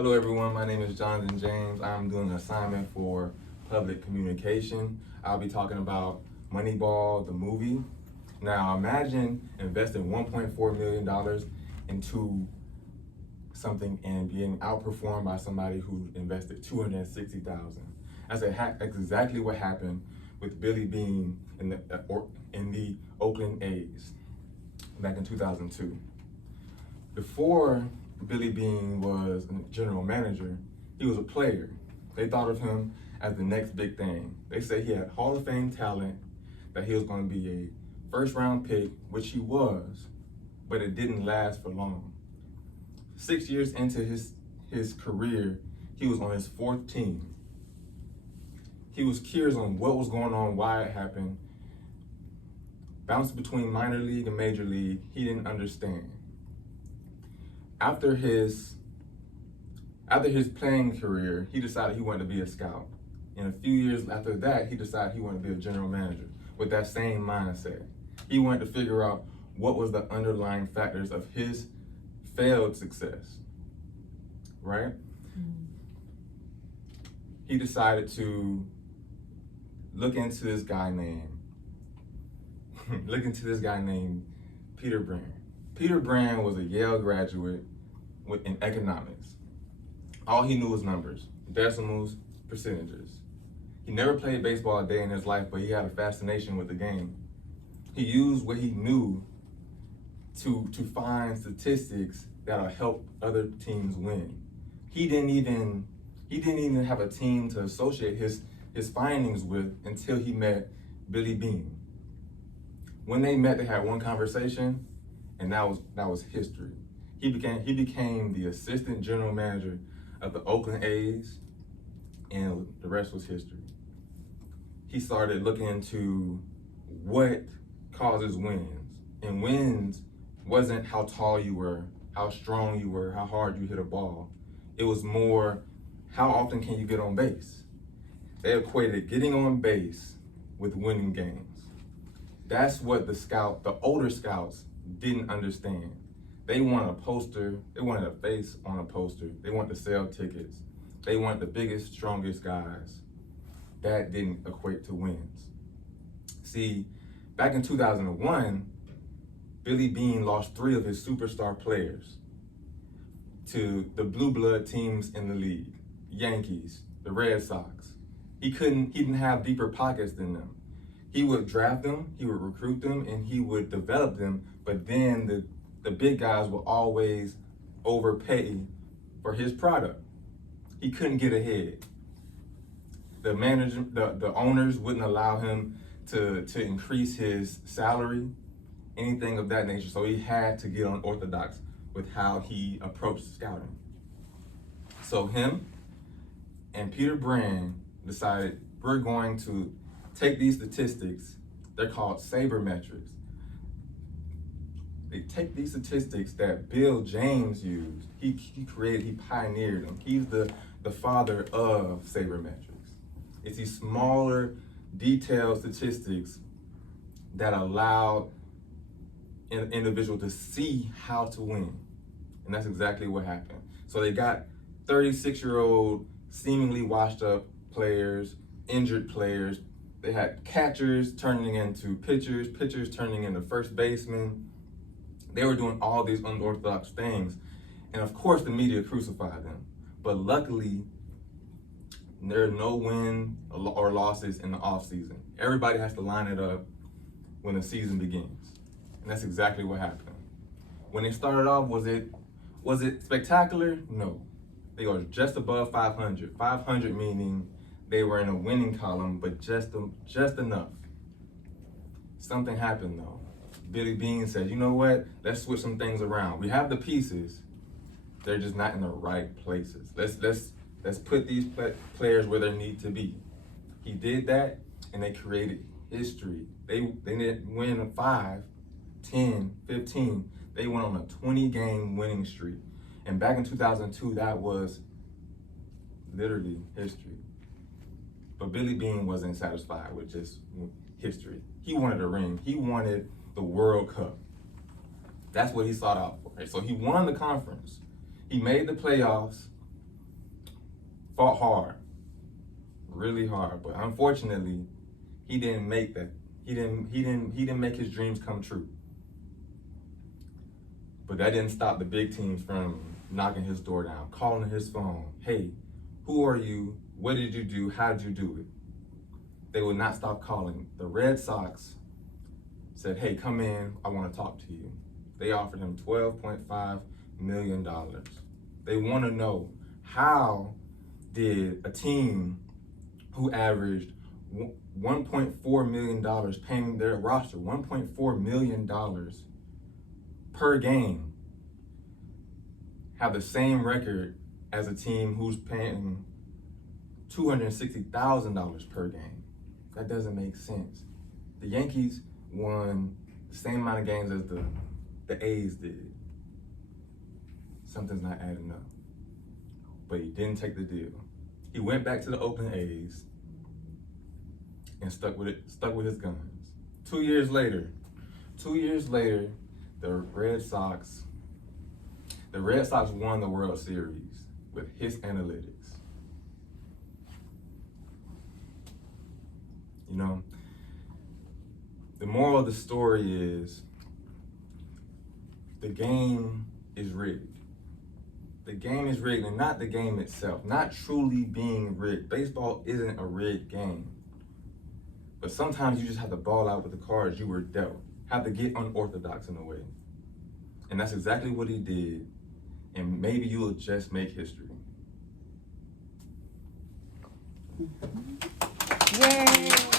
Hello everyone, my name is Jonathan James. I'm doing an assignment for public communication. I'll be talking about Moneyball, the movie. Now imagine investing $1.4 million into something and being outperformed by somebody who invested $260,000. That's exactly what happened with Billy Beane in the Oakland A's back in 2002. Before Billy Beane was a general manager, he was a player. They thought of him as the next big thing. They said he had Hall of Fame talent, that he was going to be a first round pick, which he was, but it didn't last for long. 6 years into his career, he was on his fourth team. He was curious on what was going on, why it happened. Bounced between minor league and major league, he didn't understand. After his playing career, he decided he wanted to be a scout. And a few years after that, he decided he wanted to be a general manager with that same mindset. He wanted to figure out what was the underlying factors of his failed success, right? He decided to look into this guy named Peter Brand. Peter Brand was a Yale graduate in economics. All he knew was numbers, decimals, percentages. He never played baseball a day in his life, but he had a fascination with the game. He used what he knew to find statistics that'll help other teams win. He didn't even have a team to associate his findings with until he met Billy Beane. When they met, they had one conversation, and that was history. He became the assistant general manager of the Oakland A's, and the rest was history. He started looking into what causes wins, and wins wasn't how tall you were, how strong you were, how hard you hit a ball. It was more, how often can you get on base? They equated getting on base with winning games. That's what the older scouts didn't understand. They want a poster, they wanted a face on a poster. They want to sell tickets. They want the biggest, strongest guys. That didn't equate to wins. See, back in 2001, Billy Beane lost 3 of his superstar players to the blue blood teams in the league, Yankees, the Red Sox. He didn't have deeper pockets than them. He would draft them, he would recruit them, and he would develop them, but then the big guys will always overpay for his product. He couldn't get ahead. The owners wouldn't allow him to increase his salary, anything of that nature. So he had to get unorthodox with how he approached scouting. So him and Peter Brand decided, we're going to take these statistics, they're called sabermetrics. They take these statistics that Bill James used. He pioneered them. He's the father of sabermetrics. It's these smaller, detailed statistics that allow an individual to see how to win. And that's exactly what happened. So they got 36-year-old, seemingly washed up players, injured players. They had catchers turning into pitchers, pitchers turning into first basemen. They were doing all these unorthodox things. And of course, the media crucified them. But luckily, there are no win or losses in the offseason. Everybody has to line it up when the season begins. And that's exactly what happened. When they started off, was it spectacular? No. They were just above 500. 500 meaning they were in a winning column, but just enough. Something happened though. Billy Beane said, you know what? Let's switch some things around. We have the pieces. They're just not in the right places. Let's put these players where they need to be. He did that, and they created history. They didn't win 5, 10, 15. They went on a 20-game winning streak. And back in 2002, that was literally history. But Billy Beane wasn't satisfied with just history. He wanted a ring. He wanted the World Cup. That's what he sought out for. So he won the conference. He made the playoffs, fought hard, really hard, but unfortunately, he didn't make that. He didn't make his dreams come true. But that didn't stop the big teams from knocking his door down, calling his phone. Hey, who are you? What did you do? How did you do it? They would not stop calling. The Red Sox said, hey, come in. I want to talk to you. They offered him $12.5 million. They want to know, how did a team who averaged $1.4 million paying their roster, $1.4 million per game, have the same record as a team who's paying $260,000 per game? That doesn't make sense. The Yankees won the same amount of games as the A's did. Something's not adding up. But he didn't take the deal. He went back to the Oakland A's and stuck with his guns. 2 years later, the Red Sox won the World Series with his analytics. You know, the moral of the story is the game is rigged. The game is rigged, and not the game itself, not truly being rigged. Baseball isn't a rigged game. But sometimes you just have to ball out with the cards you were dealt, have to get unorthodox in a way. And that's exactly what he did, and maybe you'll just make history. Yay!